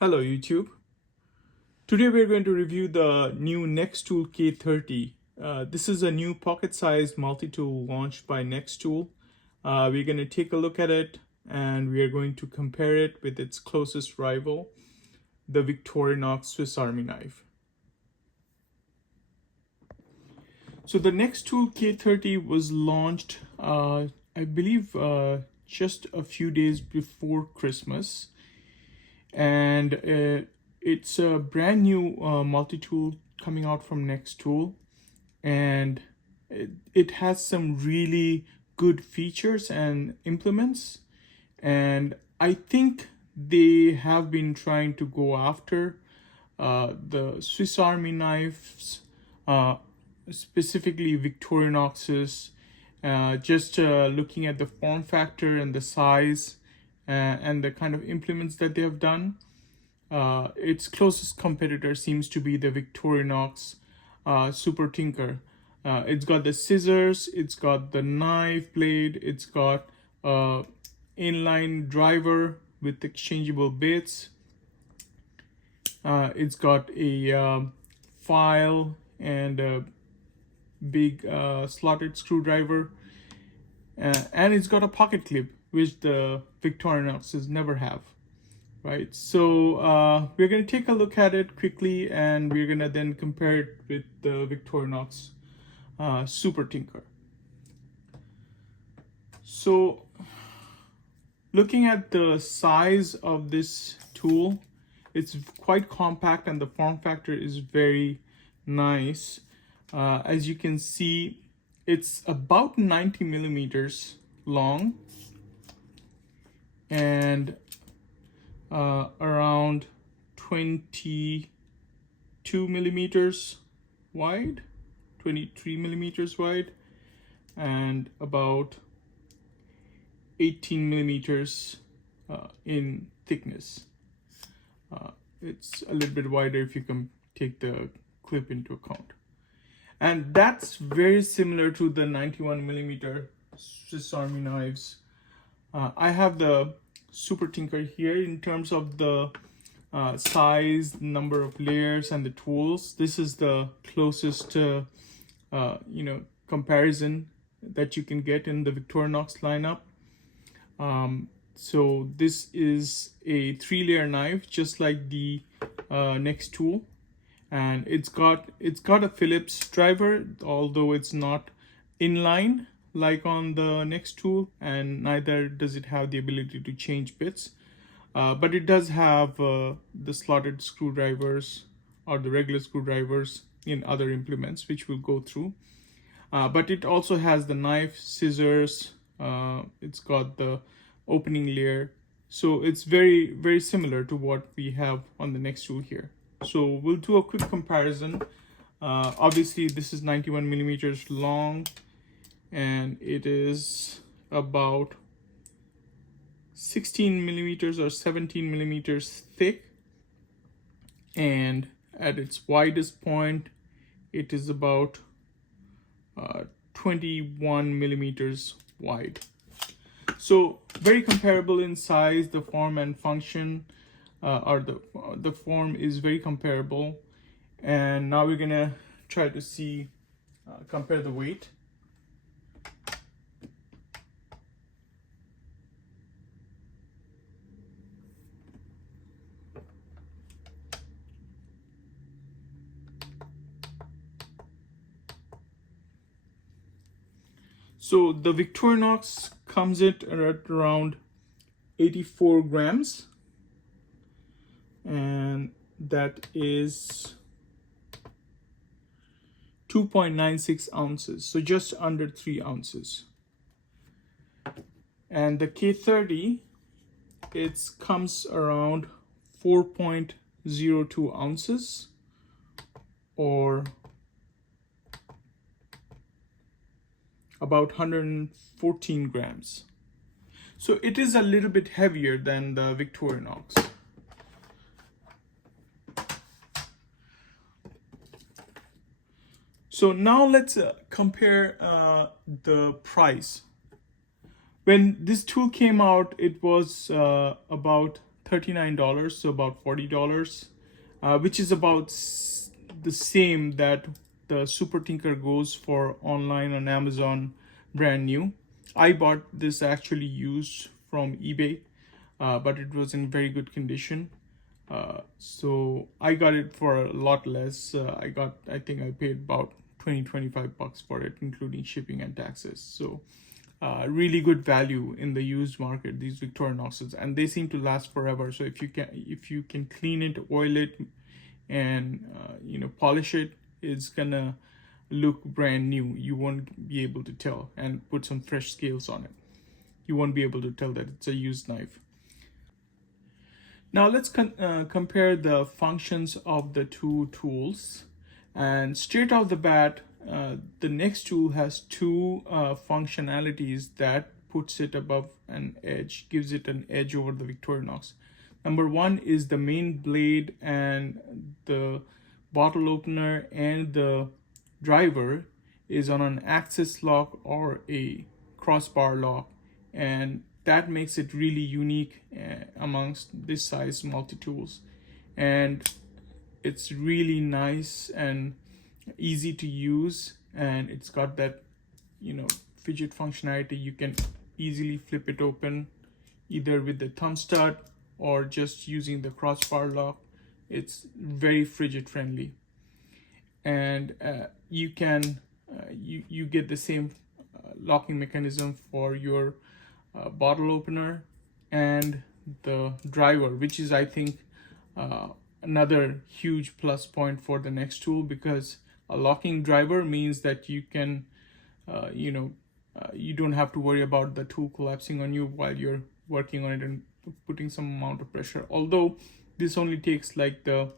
Hello YouTube. Today we're going to review the new Nextool K30. This is a new pocket-sized multi-tool launched by Nextool. We're going to take a look at it and we are going to compare it with its closest rival, the Victorinox Swiss Army knife. So the Nextool K30 was launched, I believe, just a few days before Christmas. And it's a brand new multi-tool coming out from Nextool, and it has some really good features and implements, and I think they have been trying to go after the Swiss Army knives, specifically Victorinox's, just looking at the form factor and the size and the kind of implements that they have done. Its closest competitor seems to be the Victorinox Super Tinker. It's got the scissors, it's got the knife blade, it's got inline driver with exchangeable bits. It's got a file and a big slotted screwdriver, and it's got a pocket clip, which the Victorinoxes never have, right? So we're going to take a look at it quickly, and we're going to then compare it with the Victorinox Super Tinker. So looking at the size of this tool, it's quite compact and the form factor is very nice. As you can see, it's about 90 millimeters long and around 22 millimeters wide, 23 millimeters wide, and about 18 millimeters in thickness. It's a little bit wider if you can take the clip into account. And that's very similar to the 91 millimeter Swiss Army knives. I have the Super Tinker here. In terms of the size, number of layers, and the tools, this is the closest comparison that you can get in the Victorinox lineup. So this is a 3-layer knife, just like the Nextool, and it's got a Phillips driver, although it's not inline like on the Nextool, and neither does it have the ability to change bits, but it does have the slotted screwdrivers or the regular screwdrivers in other implements, which we'll go through. But it also has the knife, scissors, it's got the opening layer, so it's very, very similar to what we have on the Nextool here. So we'll do a quick comparison. Obviously this is 91 millimeters long, and it is about 16 millimeters or 17 millimeters thick, and at its widest point it is about 21 millimeters wide. So very comparable in size, the form and function, or the form is very comparable. And now we're gonna try to see compare the weight. So the Victorinox comes at around 84 grams, and that is 2.96 ounces, so just under 3 ounces. And the K30, it comes around 4.02 ounces, or about 114 grams. So it is a little bit heavier than the Victorinox. So now let's compare the price. When this tool came out, it was about $39, so about $40, which is about the same that the Super Tinker goes for online on Amazon, brand new. I bought this actually used from eBay, but it was in very good condition. So I got it for a lot less. I think I paid about 25 bucks for it, including shipping and taxes. So really good value in the used market, these Victorinoxes, and they seem to last forever. So if you can clean it, oil it, and polish it, it's gonna look brand new. You won't be able to tell, and put some fresh scales on it, you won't be able to tell that it's a used knife. Now let's compare the functions of the two tools. And straight off the bat, the Nextool has two functionalities that puts it above an edge, gives it an edge over the Victorinox. Number one is the main blade, and the bottle opener and the driver is on an axis lock or a crossbar lock, and that makes it really unique amongst this size multi-tools. And it's really nice and easy to use, and it's got that fidget functionality. You can easily flip it open either with the thumb stud or just using the crossbar lock. It's very fidget friendly, and you can you get the same locking mechanism for your bottle opener and the driver, which is, I think, another huge plus point for the Nextool, because a locking driver means that you can you don't have to worry about the tool collapsing on you while you're working on it and putting some amount of pressure. Although this only takes like the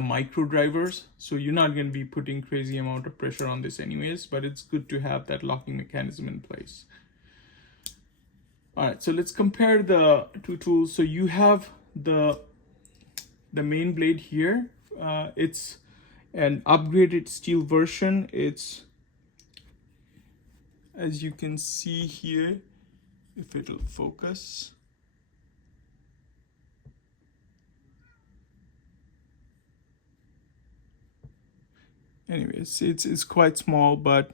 micro drivers, so you're not going to be putting crazy amount of pressure on this anyways, but it's good to have that locking mechanism in place. All right, so let's compare the two tools. So you have the main blade here. It's an upgraded steel version. It's, as you can see here, if it'll focus. Anyways, it's quite small, but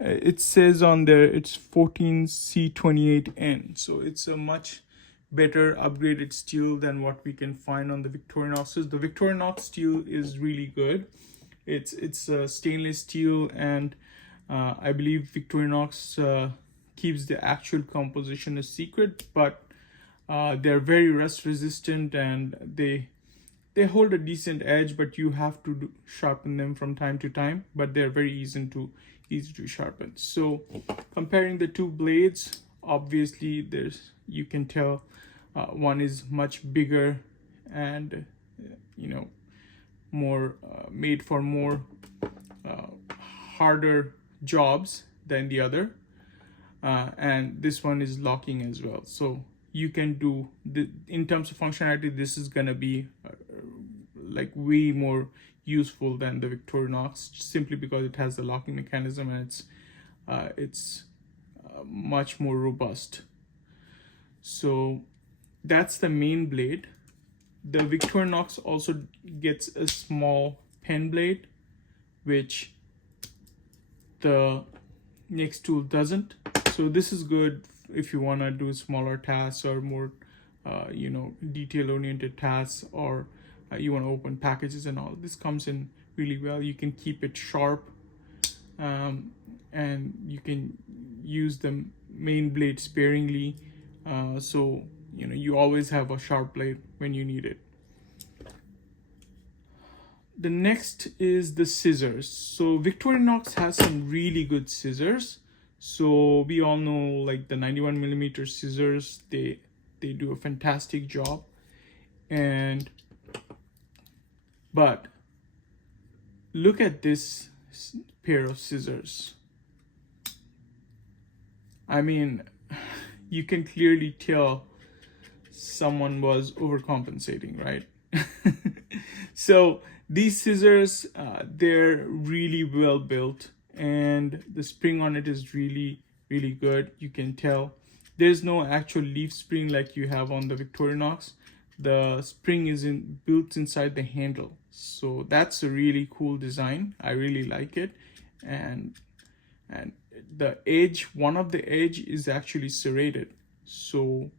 it says on there it's 14C28N, so it's a much better upgraded steel than what we can find on the Victorinoxes. The Victorinox steel is really good. It's stainless steel, and I believe Victorinox keeps the actual composition a secret, but they're very rust resistant, and they hold a decent edge, but you have to sharpen them from time to time, but they're very easy to sharpen. So comparing the two blades, obviously you can tell one is much bigger and more made for more harder jobs than the other, and this one is locking as well. So you can do in terms of functionality, this is gonna be like way more useful than the Victorinox, simply because it has the locking mechanism, and it's much more robust. So that's the main blade. The Victorinox also gets a small pen blade, which the Nextool doesn't. So this is good if you want to do smaller tasks or more detail oriented tasks, or you want to open packages and all. This comes in really well. You can keep it sharp, and you can use the main blade sparingly, so you always have a sharp blade when you need it. The next is the scissors. So Victorinox has some really good scissors. So we all know, like, the 91mm scissors, they do a fantastic job. But look at this pair of scissors. I mean, you can clearly tell someone was overcompensating, right? So these scissors, they're really well built, and the spring on it is really, really good. You can tell there's no actual leaf spring like you have on the Victorinox. the spring is built inside the handle. So that's a really cool design. I really like it. And the edge, one of the edge is actually serrated, so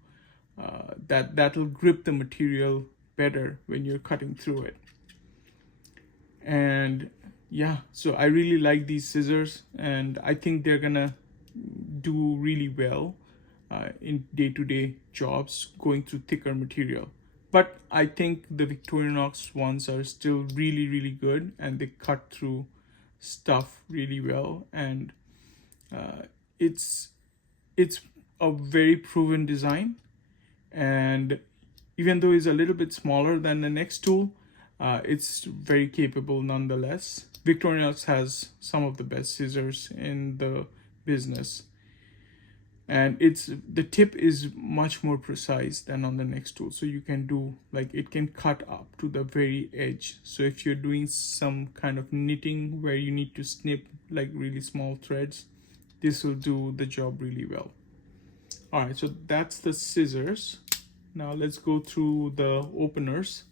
that'll grip the material better when you're cutting through it. And yeah, so I really like these scissors, and I think they're gonna do really well in day-to-day jobs going through thicker material. But I think the Victorinox ones are still really good, and they cut through stuff really well. And it's a very proven design, and even though it's a little bit smaller than the Nextool, it's very capable nonetheless. Victorinox has some of the best scissors in the business, and the tip is much more precise than on the Nextool. So you can do, like, it can cut up to the very edge. So if you're doing some kind of knitting where you need to snip like really small threads, this will do the job really well. All right, so that's the scissors. Now let's go through the openers.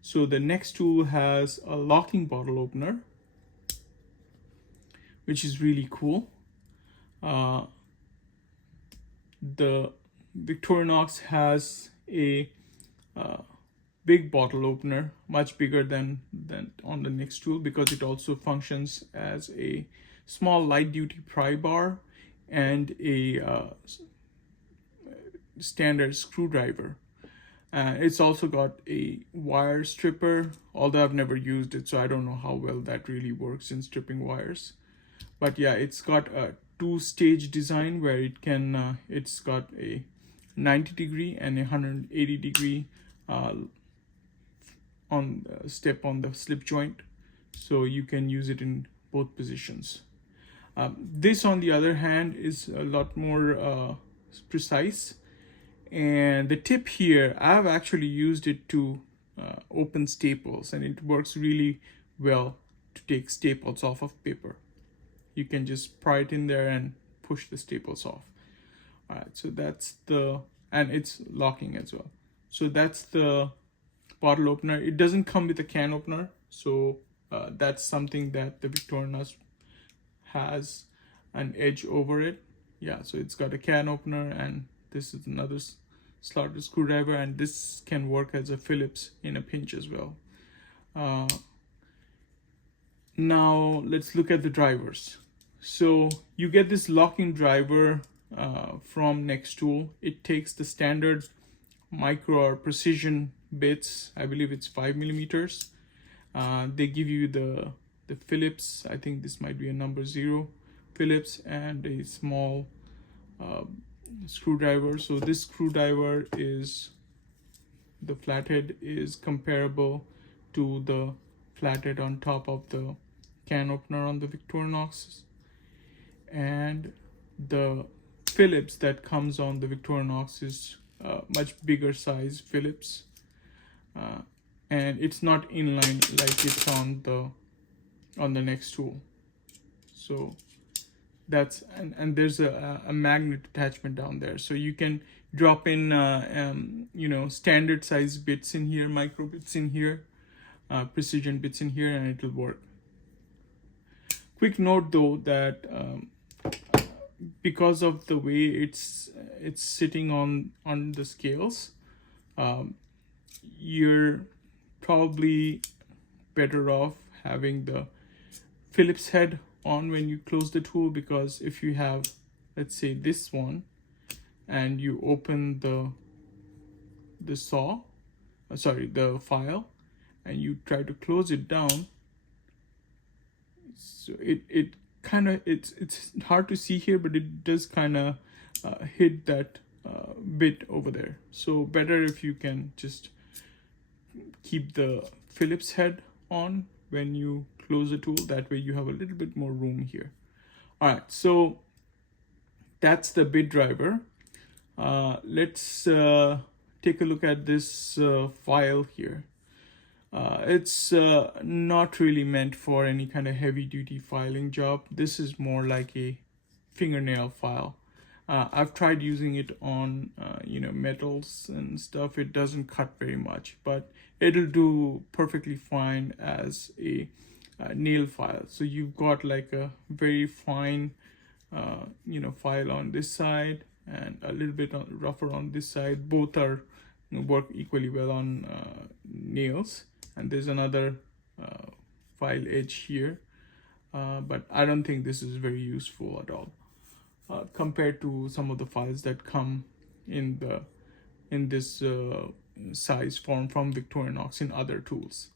So the Nextool has a locking bottle opener, which is really cool. The Victorinox has a big bottle opener, much bigger than on the Nextool, because it also functions as a small light duty pry bar and a standard screwdriver. It's also got a wire stripper, although I've never used it, so I don't know how well that really works in stripping wires. But yeah, it's got a two-stage design where it can it's got a 90-degree and a 180-degree step on the slip joint, so you can use it in both positions. This, on the other hand, is a lot more precise, and the tip here, I've actually used it to open staples, and it works really well to take staples off of paper. You can just pry it in there and push the staples off. All right, so that's and it's locking as well. So that's the bottle opener. It doesn't come with a can opener, so that's something that the Victorinox has an edge over it. Yeah, so it's got a can opener, and this is another slotted screwdriver, and this can work as a Phillips in a pinch as well. Now let's look at the drivers. So you get this locking driver from Nextool. It takes the standard micro or precision bits. I believe it's 5 millimeters. They give you the Phillips. I think this might be a number 0 Phillips, and a small screwdriver. So this screwdriver is, the flathead is comparable to the flathead on top of the can opener on the Victorinox, and the Phillips that comes on the Victorinox is much bigger size Phillips, and it's not inline like it's on the Nextool. So that's, and there's a magnet attachment down there, so you can drop in you know, standard size bits in here, micro bits in here, precision bits in here, and it will work. Quick note though, that because of the way it's sitting on the scales, you're probably better off having the Phillips head on when you close the tool, because if you have, let's say, this one, and you open the file, and you try to close it down, so it kind of, it's hard to see here, but it does kind of hit that bit over there. So better if you can just keep the Phillips head on when you close the tool. That way you have a little bit more room here. All right, so that's the bit driver. Let's take a look at this file here. It's not really meant for any kind of heavy duty filing job. This is more like a fingernail file. I've tried using it on metals and stuff. It doesn't cut very much, but it'll do perfectly fine as a nail file. So you've got like a very fine file on this side and a little bit rougher on this side. Both are work equally well on nails. And there's another file edge here, but I don't think this is very useful at all compared to some of the files that come in this size form from Victorinox in other tools.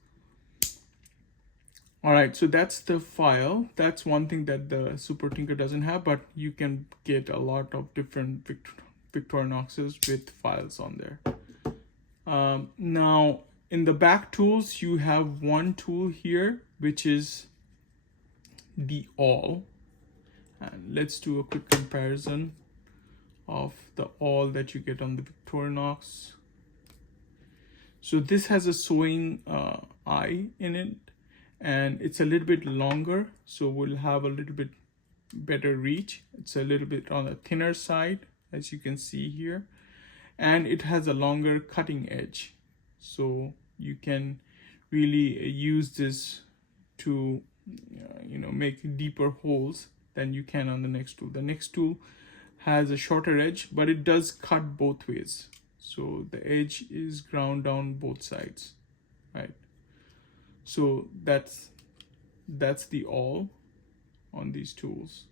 All right, so that's the file. That's one thing that the Super Tinker doesn't have, but you can get a lot of different Victorinoxes with files on there. Now, in the back tools, you have one tool here, which is the awl. And let's do a quick comparison of the awl that you get on the Victorinox. So this has a sewing eye in it, and it's a little bit longer, so we'll have a little bit better reach. It's a little bit on the thinner side, as you can see here, and it has a longer cutting edge, so you can really use this to make deeper holes than you can on the Nextool. The Nextool has a shorter edge, but it does cut both ways, so the edge is ground down both sides, right? So that's the awl on these tools.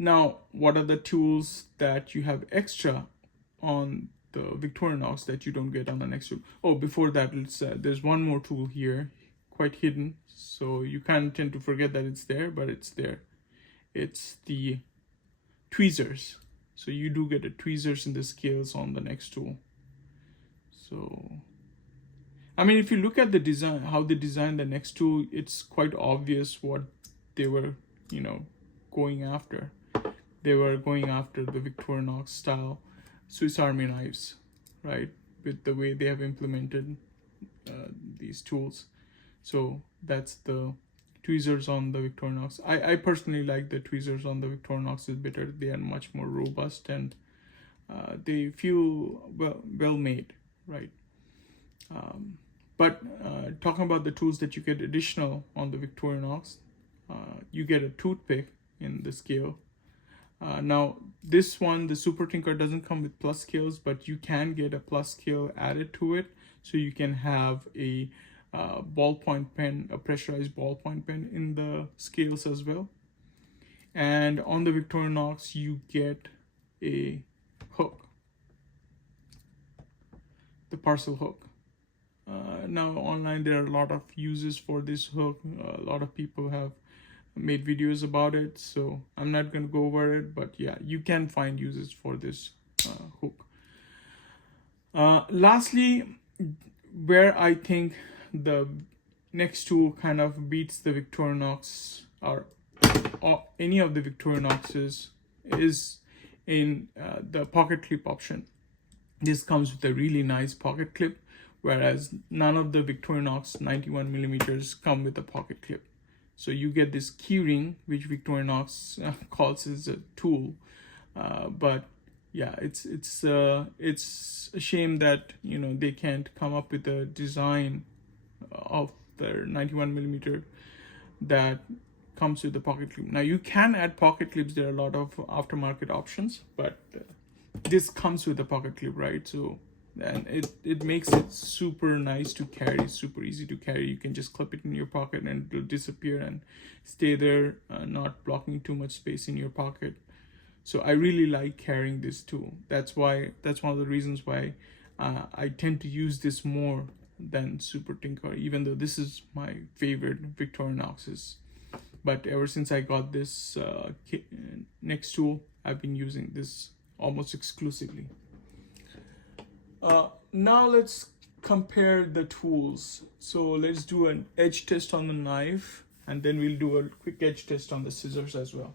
Now, what are the tools that you have extra on the Victorinox that you don't get on the Nextool? Oh, before that, there's one more tool here, quite hidden, so you kind of tend to forget that it's there, but it's there. It's the tweezers. So you do get a tweezers in the scales on the Nextool. So, I mean, if you look at the design, how they designed the Nextool, it's quite obvious what they were, going after. They were going after the Victorinox style Swiss Army knives, right? With the way they have implemented these tools. So that's the tweezers on the Victorinox. I personally like the tweezers on the Victorinox is better. They are much more robust and they feel well made, right? But talking about the tools that you get additional on the Victorinox, you get a toothpick in the scale. Now this one, the Super Tinker, doesn't come with plus scales, but you can get a plus scale added to it, so you can have a ballpoint pen, a pressurized ballpoint pen in the scales as well. And on the Victorinox, you get a hook, the parcel hook. Now online there are a lot of uses for this hook. A lot of people have made videos about it, so I'm not going to go over it, but yeah, you can find uses for this hook. Lastly, where I think the Nextool kind of beats the Victorinox or any of the Victorinoxes is in the pocket clip option. This comes with a really nice pocket clip, whereas none of the Victorinox 91mm come with a pocket clip. So you get this keyring, which Victorinox calls as a tool, but yeah, it's a shame that they can't come up with a design of their 91mm that comes with the pocket clip. Now you can add pocket clips. There are a lot of aftermarket options, but this comes with a pocket clip, right? So and it makes it super nice to carry, super easy to carry. You can just clip it in your pocket and it'll disappear and stay there, not blocking too much space in your pocket. So I really like carrying this tool. That's one of the reasons why I tend to use this more than Super Tinker, even though this is my favorite Victorinoxes. But ever since I got this Nextool, I've been using this almost exclusively. Now let's compare the tools. So let's do an edge test on the knife, and then we'll do a quick edge test on the scissors as well.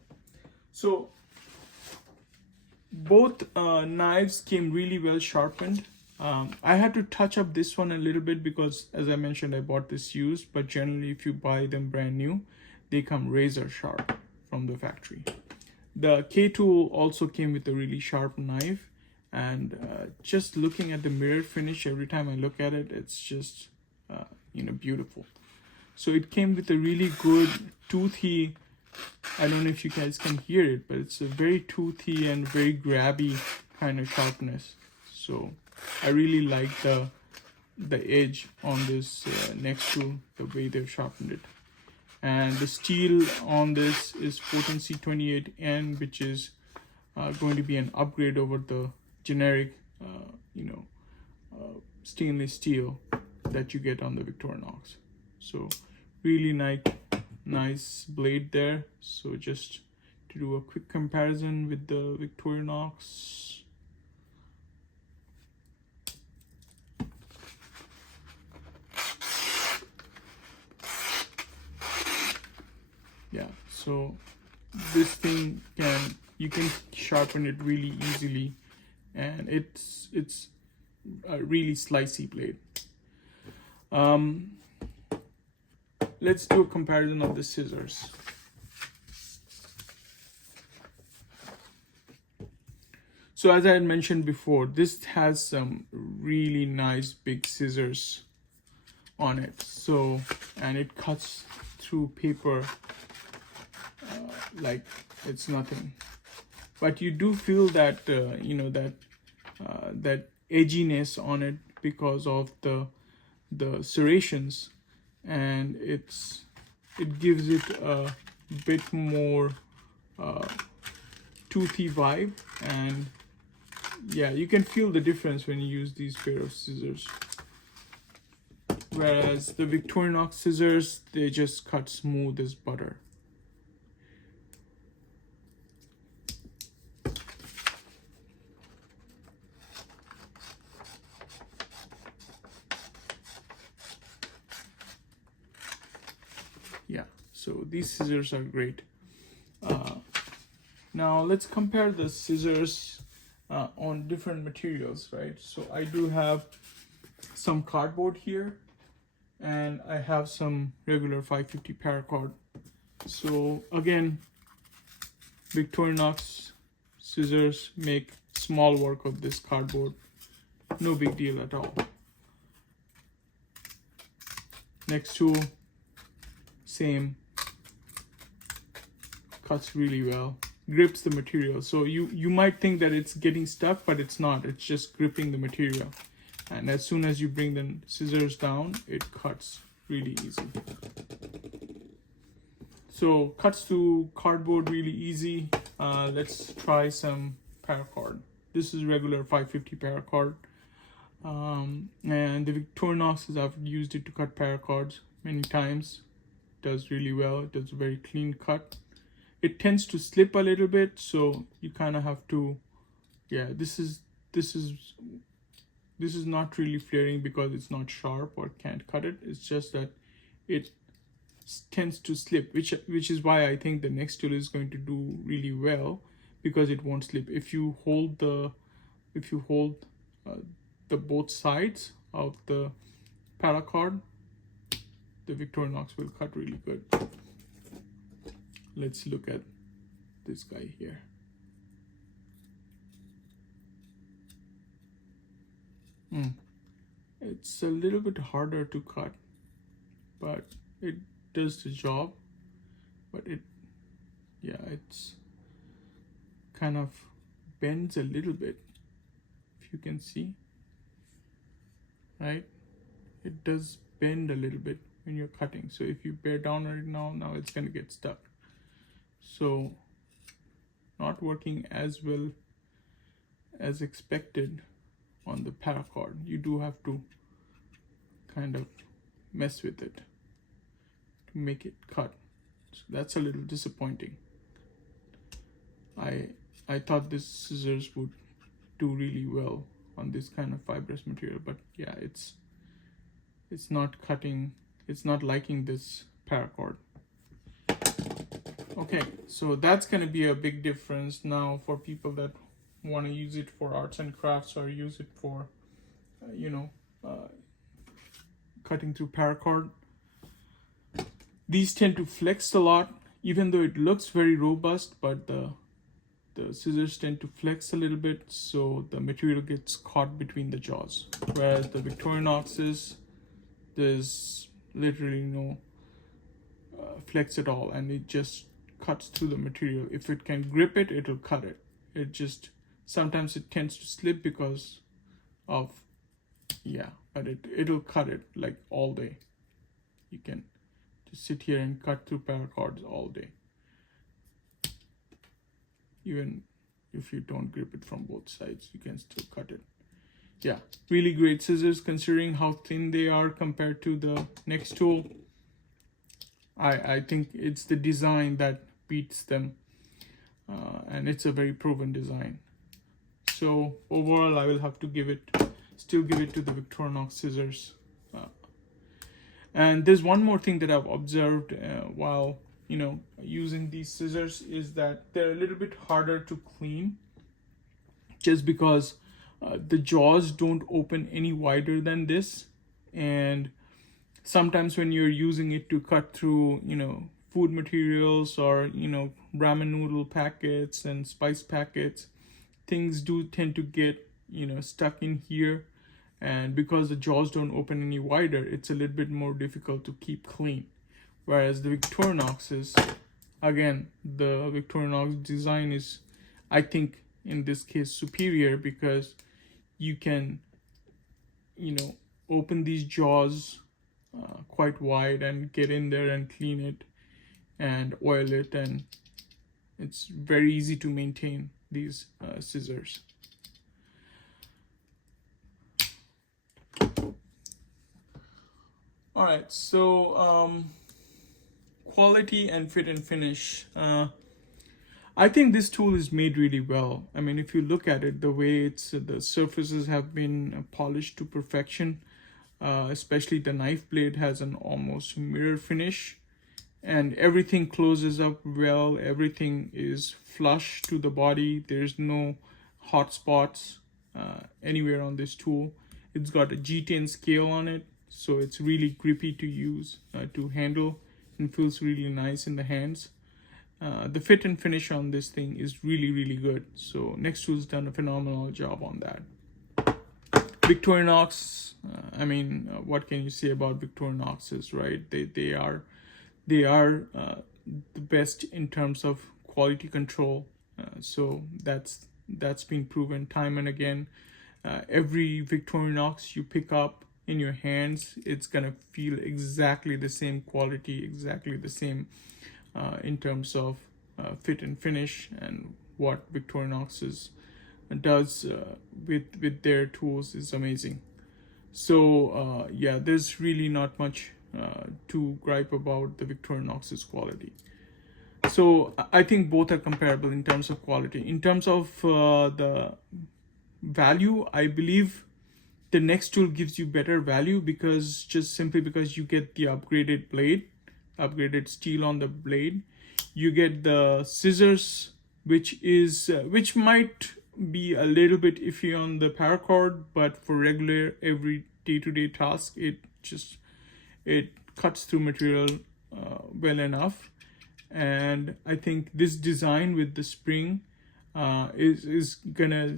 So both knives came really well sharpened. I had to touch up this one a little bit because, as I mentioned, I bought this used, but generally if you buy them brand new, they come razor sharp from the factory. The K also came with a really sharp knife, and just looking at the mirror finish every time I look at it, it's just beautiful. So it came with a really good toothy, I don't know if you guys can hear it, but it's a very toothy and very grabby kind of sharpness. So I really like the edge on this Nextool, the way they've sharpened it. And the steel on this is potency 28N, which is going to be an upgrade over the generic stainless steel that you get on the Victorinox. So really nice blade there. So just to do a quick comparison with the Victorinox, yeah, so this thing you can sharpen it really easily, and it's a really slicey blade. Let's do a comparison of the scissors. So as I had mentioned before, this has some really nice big scissors on it. So, and it cuts through paper like it's nothing. But you do feel that that edginess on it because of the serrations, and it gives it a bit more toothy vibe. And yeah, you can feel the difference when you use these pair of scissors. Whereas the Victorinox scissors, they just cut smooth as butter. Yeah, so these scissors are great. Now let's compare the scissors on different materials, right? So I do have some cardboard here, and I have some regular 550 paracord. So again, Victorinox scissors make small work of this cardboard. No big deal at all. Nextool, same, cuts really well, grips the material. So you might think that it's getting stuck, but it's not. It's just gripping the material. And as soon as you bring the scissors down, it cuts really easy. So cuts through cardboard really easy. Let's try some paracord. This is regular 550 paracord. And the Victorinox, I've used it to cut paracords many times. It does really well. It does a very clean cut. It tends to slip a little bit, so you kind of have to, yeah, this is not really flaring because it's not sharp or can't cut it. It's just that it tends to slip, which is why I think the Nextool is going to do really well, because it won't slip. If you hold the both sides of the paracord, the Victorinox will cut really good. Let's look at this guy here. It's a little bit harder to cut, but it does the job. But it's kind of bends a little bit, if you can see, right? It does bend a little bit when you're cutting. So if you bear down on it now it's gonna get stuck. So not working as well as expected on the paracord. You do have to kind of mess with it to make it cut. So that's a little disappointing. I thought this scissors would do really well on this kind of fibrous material, but yeah, it's not cutting, it's not liking this paracord. Okay, so that's going to be a big difference now for people that want to use it for arts and crafts, or use it for cutting through paracord. These tend to flex a lot even though it looks very robust, but the scissors tend to flex a little bit, so the material gets caught between the jaws. Whereas the Victorinoxes, there's literally no flex at all, and it just cuts through the material. If it can grip it, it'll cut it. It just, sometimes it tends to slip because of, yeah, but it'll cut it like all day. You can just sit here and cut through paracords all day, even if you don't grip it from both sides, you can still cut it. Yeah, really great scissors considering how thin they are compared to the Nextool. I think it's the design that beats them, and it's a very proven design. So overall, I will have to still give it to the Victorinox scissors. And there's one more thing that I've observed while using these scissors, is that they're a little bit harder to clean, just because the jaws don't open any wider than this. And sometimes when you're using it to cut through food materials or ramen noodle packets and spice packets, things do tend to get stuck in here, and because the jaws don't open any wider, it's a little bit more difficult to keep clean. Whereas the Victorinoxes, again, the Victorinox design is, I think in this case, superior, because you can open these jaws quite wide and get in there and clean it and oil it, and it's very easy to maintain these scissors. All right, so quality and fit and finish. I think this tool is made really well. I mean, if you look at it, the way the surfaces have been polished to perfection, especially the knife blade has an almost mirror finish, and everything closes up well. Everything is flush to the body. There's no hot spots anywhere on this tool. It's got a G10 scale on it, so it's really grippy to use, to handle, and feels really nice in the hands. The fit and finish on this thing is really, really good. So Nextool's done a phenomenal job on that. Victorinox, I mean, what can you say about Victorinoxes, right? They are the best in terms of quality control. So that's been proven time and again. Every Victorinox you pick up in your hands, it's gonna feel exactly the same quality, exactly the same in terms of fit and finish, and what Victorinox does with their tools is amazing. So yeah, there's really not much to gripe about the Victorinox's quality. So I think both are comparable in terms of quality. In terms of the value, I believe the Nextool gives you better value, because simply because you get the upgraded blade, upgraded steel on the blade. You get the scissors, which might be a little bit iffy on the paracord, but for regular every day-to-day task, it cuts through material well enough. And I think this design with the spring is gonna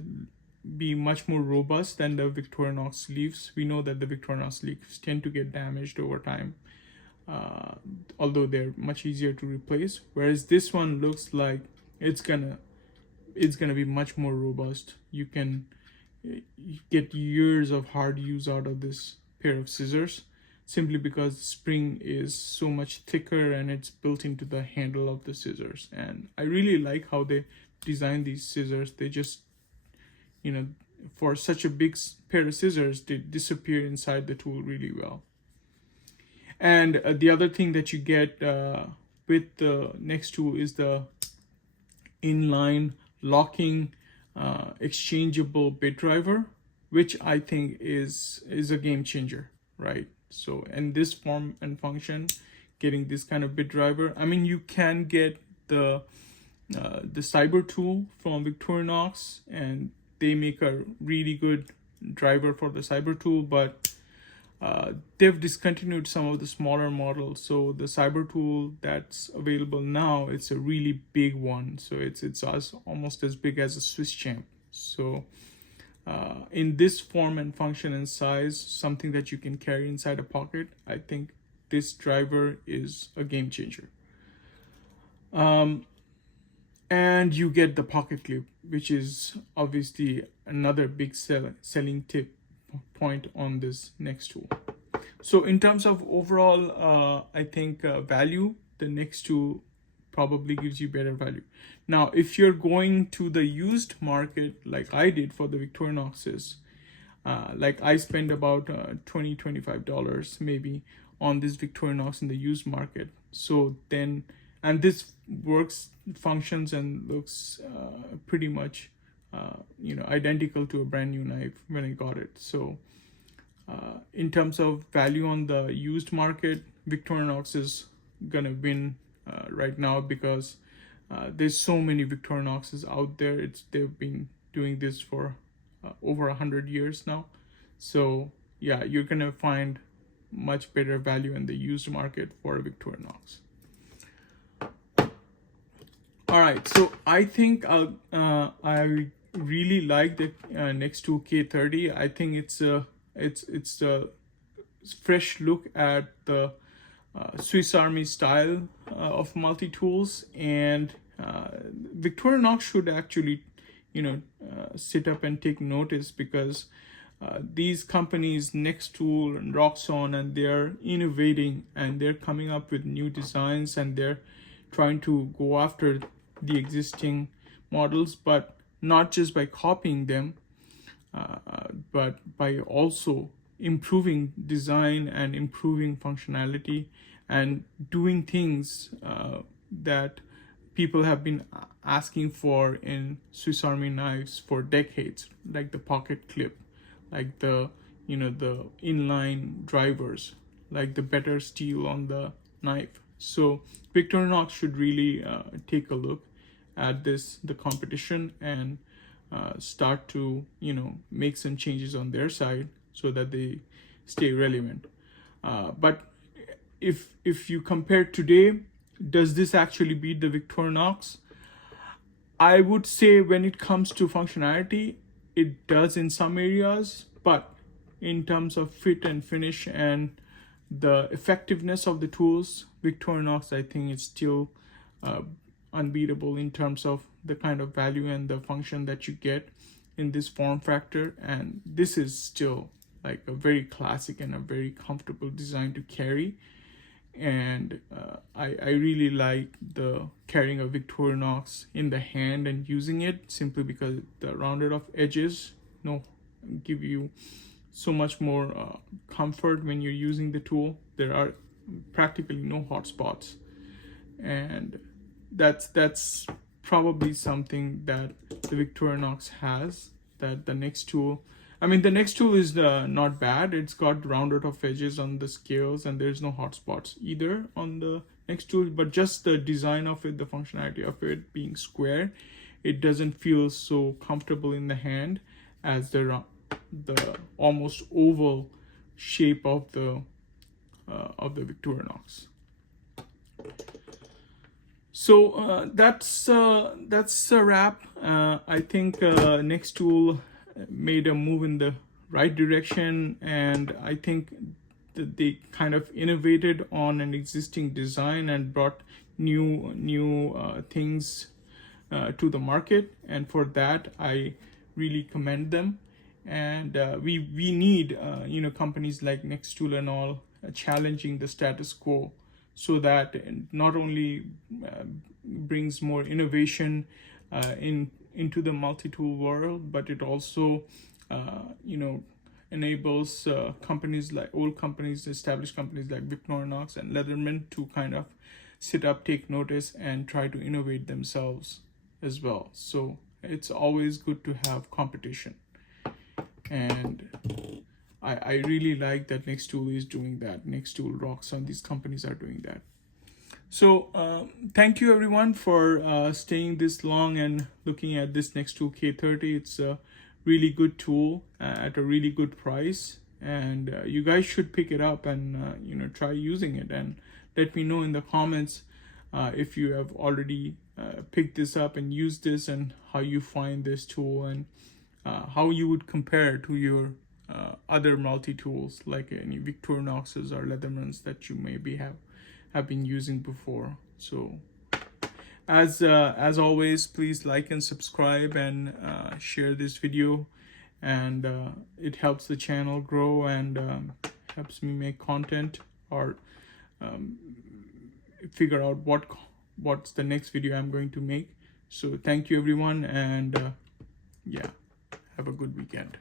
be much more robust than the Victorinox sleeves. We know that the Victorinox sleeves tend to get damaged over time, although they're much easier to replace, whereas this one looks like it's gonna be much more robust. You can get years of hard use out of this pair of scissors, simply because the spring is so much thicker and it's built into the handle of the scissors. And I really like how they design these scissors. They just, for such a big pair of scissors, they disappear inside the tool really well. And the other thing that you get with the Nextool is the inline locking exchangeable bit driver, which I think is a game changer, right? So in this form and function, getting this kind of bit driver, I mean, you can get the Cyber tool from Victorinox, and they make a really good driver for the Cyber tool, but they've discontinued some of the smaller models. So the Cyber tool that's available now, it's a really big one. So it's almost as big as a Swiss champ. So in this form and function and size, something that you can carry inside a pocket, I think this driver is a game changer. And you get the pocket clip, which is obviously another big selling tip point on this Nextool. So in terms of overall, I think value, the Nextool probably gives you better value. Now, if you're going to the used market, like I did for the Victorinoxes, like I spent about $20-25 maybe on this Victorinox in the used market. So then, and this works, functions, and looks pretty much identical to a brand new knife when I got it. So in terms of value on the used market, Victorinox is gonna win right now, because there's so many Victorinoxes out there. They've been doing this for over 100 years now. So yeah, you're gonna find much better value in the used market for a Victorinox. All right, so I think I really like the Nextool K30. I think it's a fresh look at the Swiss Army style of multi-tools, and Victorinox should actually sit up and take notice, because these companies, Nextool and Roxxon, and they're innovating and they're coming up with new designs, and they're trying to go after the existing models, but not just by copying them, but by also improving design and improving functionality and doing things that people have been asking for in Swiss Army knives for decades, like the pocket clip, like the the inline drivers, like the better steel on the knife. So Victorinox should really take a look at the competition, and start to make some changes on their side so that they stay relevant. But if you compare today, does this actually beat the Victorinox? I would say when it comes to functionality, it does in some areas, but in terms of fit and finish and the effectiveness of the tools, Victorinox, I think, is still unbeatable in terms of the kind of value and the function that you get in this form factor. And this is still like a very classic and a very comfortable design to carry. And I really like the carrying a Victorinox in the hand and using it, simply because the rounded off edges give you so much more comfort when you're using the tool. There are practically no hot spots, and that's probably something that the Victorinox has that the Nextool, I mean, the Nextool is not bad. It's got rounded off edges on the scales, and there's no hot spots either on the Nextool, but just the design of it, the functionality of it being square, it doesn't feel so comfortable in the hand as the almost oval shape of the Victorinox. So that's a wrap. I think Nextool made a move in the right direction, and I think that they kind of innovated on an existing design and brought new things to the market, and for that I really commend them. And we need companies like Nextool and all challenging the status quo, so that not only brings more innovation into the multi-tool world, but it also enables companies like established companies like Victorinox and Leatherman to kind of sit up, take notice, and try to innovate themselves as well. So it's always good to have competition, and I really like that Nextool is doing that. Nextool, Roxxon, these companies are doing that. So thank you everyone for staying this long and looking at this Nextool K30. It's a really good tool at a really good price, and you guys should pick it up and you know, try using it, and let me know in the comments if you have already picked this up and used this, and how you find this tool, and how you would compare to your other multi-tools like any Victorinoxes or Leathermans that you maybe have been using before. So as always, please like and subscribe, and share this video, and it helps the channel grow, and helps me make content, or figure out what's the next video I'm going to make. So thank you everyone, and yeah, have a good weekend.